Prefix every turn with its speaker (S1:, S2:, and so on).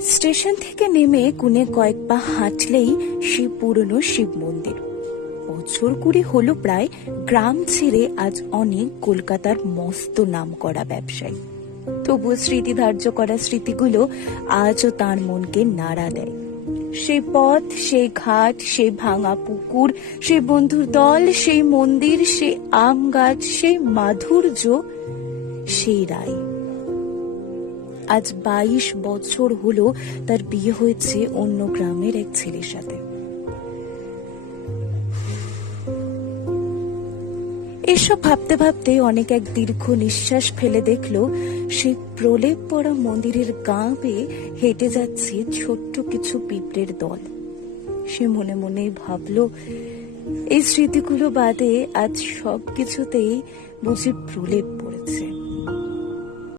S1: Station থেকে নেমে কুনে কয়েক পা হাঁটলেই সেই পুরনো শিব মন্দির। বছর কুড়ি হলো প্রায়, গ্রাম ছেড়ে আজ অনেক কলকাতার মস্ত নাম করা ব্যবসায়ী। তবু স্মৃতি ধার্য করা স্মৃতিগুলো আজও তার মনকে নাড়া দেয়। সেই পথ সেই ঘাট সেই ভাঙা পুকুর সেই বন্ধুর দল, সেই মন্দির সেই আম গাছ, সেই মাধুর্য, সেই রায়। আজ বাইশ বছর হলো তার বিয়ে হয়েছে অন্য গ্রামের এক ছেলের সাথে। এসব ভাবতে ভাবতে অনেক এক দীর্ঘ নিঃশ্বাস ফেলে দেখল সেই প্রলেপ পড়া মন্দিরের গা বেয়ে হেঁটে যাচ্ছে ছোট্ট কিছু পিঁপড়ের দল। সে মনে মনে ভাবলো, এই স্মৃতিগুলো বাদে আজ সব কিছুতেই বুঝি প্রলেপ পড়েছে।